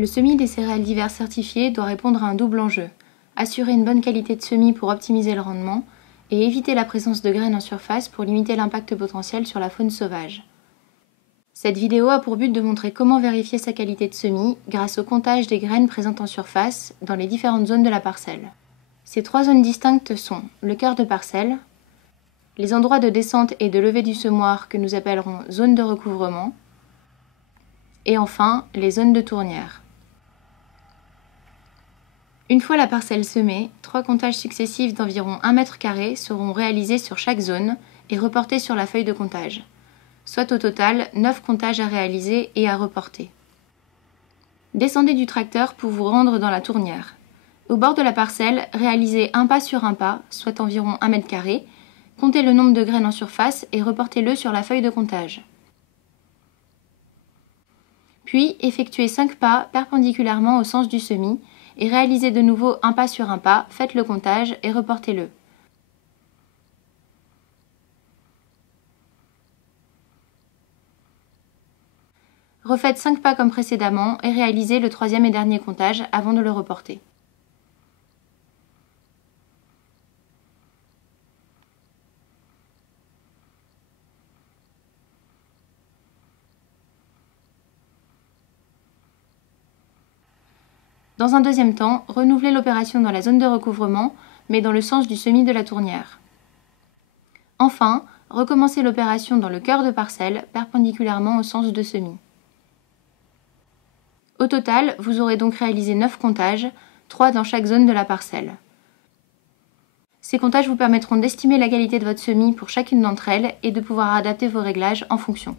Le semis des céréales diverses certifiées doit répondre à un double enjeu: assurer une bonne qualité de semis pour optimiser le rendement et éviter la présence de graines en surface pour limiter l'impact potentiel sur la faune sauvage. Cette vidéo a pour but de montrer comment vérifier sa qualité de semis grâce au comptage des graines présentes en surface dans les différentes zones de la parcelle. Ces 3 zones distinctes sont le cœur de parcelle, les endroits de descente et de levée du semoir que nous appellerons zones de recouvrement, et enfin les zones de tournière. Une fois la parcelle semée, 3 comptages successifs d'environ 1 m² seront réalisés sur chaque zone et reportés sur la feuille de comptage, soit au total 9 comptages à réaliser et à reporter. Descendez du tracteur pour vous rendre dans la tournière. Au bord de la parcelle, réalisez un pas sur un pas, soit environ 1 m², comptez le nombre de graines en surface et reportez-le sur la feuille de comptage. Puis, effectuez 5 pas perpendiculairement au sens du semis et réalisez de nouveau un pas sur un pas, faites le comptage et reportez-le. Refaites 5 pas comme précédemment et réalisez le 3e et dernier comptage avant de le reporter. Dans un deuxième temps, renouvelez l'opération dans la zone de recouvrement, mais dans le sens du semis de la tournière. Enfin, recommencez l'opération dans le cœur de parcelle, perpendiculairement au sens de semis. Au total, vous aurez donc réalisé 9 comptages, 3 dans chaque zone de la parcelle. Ces comptages vous permettront d'estimer la qualité de votre semis pour chacune d'entre elles et de pouvoir adapter vos réglages en fonction.